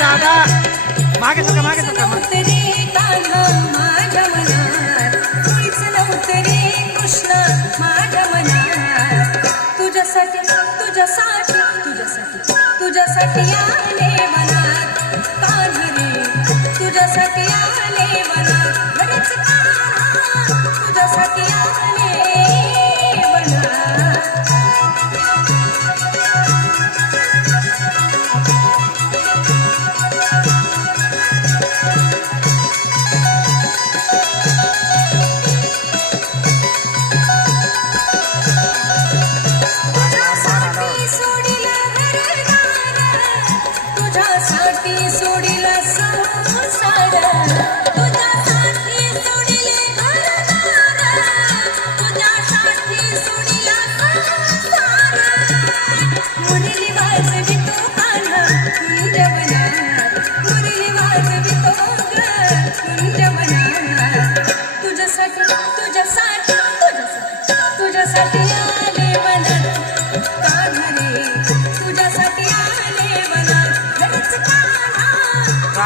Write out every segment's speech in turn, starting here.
राधा। मागे सका मागे सका मागे। तुझ्यासाठी तुझ्यासाठी आले. तुझ्यासाठी सोडिला साड्या तुझ्यासाठी सोडिला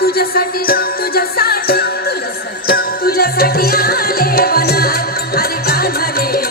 तुझ्यासाठी तुझ्यासाठी तुझ्यासाठी तुझ्यासाठी आले वनात. अरे का रे